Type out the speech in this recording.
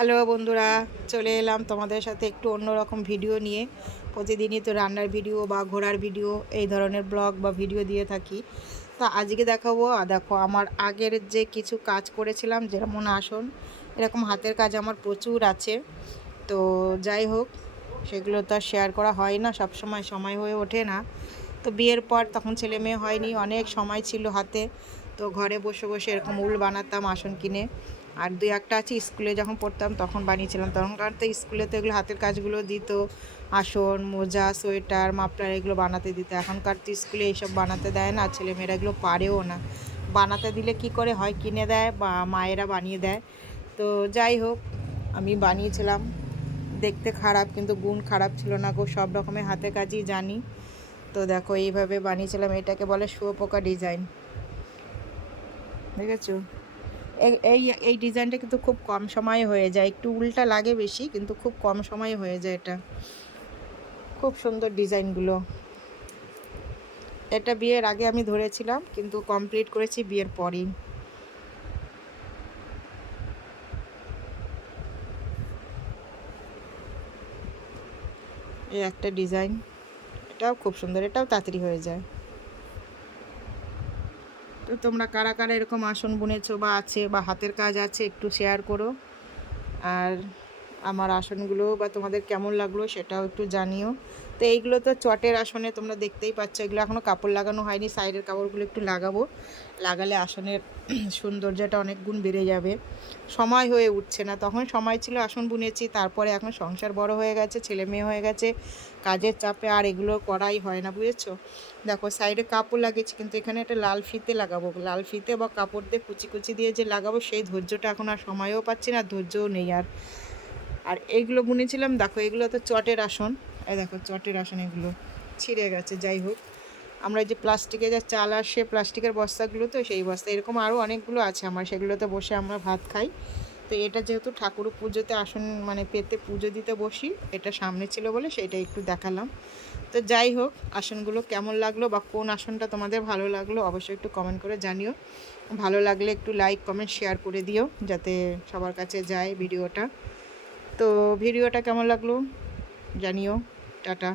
Hello বন্ধুরা, চলে এলাম তোমাদের সাথে একটু অন্যরকম ভিডিও নিয়ে। প্রতিদিনই তো রান্নার ভিডিও বা ঘোরার ভিডিও এই ধরনের ব্লগ বা ভিডিও দিয়ে থাকি। তা আজকে দেখাবো, দেখো আমার আগের যে কিছু কাজ করেছিলাম, যেমন আসন, এরকম হাতের কাজ আমার প্রচুর আছে। তো যাই হোক, সেগুলো তো আর শেয়ার করা হয় না, সব সময় হয়ে ওঠে না। তো বিয়ের পর তখন ছেলে মেয়ে হয়নি, অনেক সময় ছিল হাতে। তো ঘরে বসে বসে এরকম উল বানাতাম আসন কিনে। আর দুই একটা আছে, স্কুলে যখন পড়তাম তখন বানিয়েছিলাম। তখনকার তো স্কুলে তো এগুলো হাতের কাজগুলো দিত, আসন, মোজা, সোয়েটার, মাফলার এগুলো বানাতে দিত। এখনকার তো স্কুলে এইসব বানাতে দেয় না, ছেলেমেয়েরা এগুলো পারেও না। বানাতে দিলে কি করে হয়, কিনে দেয় বা মায়েরা বানিয়ে দেয়। তো যাই হোক, আমি বানিয়েছিলাম। দেখতে খারাপ, কিন্তু গুণ খারাপ ছিল না গো, সব রকমের হাতের কাজই জানি। তো দেখো এইভাবে বানিয়েছিলাম, এটাকে বলে শুয়োপোকা ডিজাইন, দেখেছো? এই এই এই ডিজাইনটা কিন্তু খুব কম সময়ে হয়ে যায়, একটু উল্টা লাগে বেশি, কিন্তু খুব কম সময়ে হয়ে যায়। এটা খুব সুন্দর ডিজাইনগুলো। এটা বিয়ের আগে আমি ধরেছিলাম, কিন্তু কমপ্লিট করেছি বিয়ের পরেই। এই একটা ডিজাইন, এটাও খুব সুন্দর, এটাও তাড়াতাড়ি হয়ে যায়। তো তোমরা কারা কারা এরকম আসন বুনেছো বা আছে বা হাতের কাজ আছে, একটু শেয়ার করো। আর আমার আসনগুলো বা তোমাদের কেমন লাগলো সেটাও একটু জানিও। তো এইগুলো তো চটের আসনে, তোমরা দেখতেই পাচ্ছ, এগুলো এখনও কাপড় লাগানো হয়নি। সাইডের কাপড়গুলো একটু লাগাবো, লাগালে আসনের সৌন্দর্যটা অনেক গুণ বেড়ে যাবে। সময় হয়ে উঠছে না, তখন সময় ছিল আসন বুনেছি, তারপরে এখন সংসার বড় হয়ে গেছে, ছেলে মেয়ে হয়ে গেছে, কাজের চাপে আর এগুলো করাই হয় না, বুঝেছো? দেখো সাইডে কাপড় লাগিয়েছি, কিন্তু এখানে একটা লাল ফিতে লাগাবো, লাল ফিতে বা কাপড় দিয়ে কুচি কুচি দিয়ে যে লাগাবো, সেই ধৈর্যটা এখন আর সময়ও পাচ্ছি না, ধৈর্যও নেই আর। আর এইগুলো বুনেছিলাম, দেখো এগুলো তো চটের আসন। এই দেখো চটের আসন, এগুলো ছিঁড়ে গেছে। যাই হোক, আমরা যে প্লাস্টিকের যা চাল আসে, প্লাস্টিকের বস্তাগুলো, তো সেই বস্তা এরকম আরও অনেকগুলো আছে আমার, সেগুলোতে বসে আমরা ভাত খাই। তো এটা যেহেতু ঠাকুর পুজোতে আসন মানে পেতে পুজো দিতে বসি, এটা সামনে ছিল বলে সেটা একটু দেখালাম। তো যাই হোক, আসনগুলো কেমন লাগলো বা কোন আসনটা তোমাদের ভালো লাগলো অবশ্যই একটু কমেন্ট করে জানিও। ভালো লাগলে একটু লাইক কমেন্ট শেয়ার করে দিও, যাতে সবার কাছে যায় ভিডিওটা। তো ভিডিওটা কেমন লাগলো জানিও। টাটা।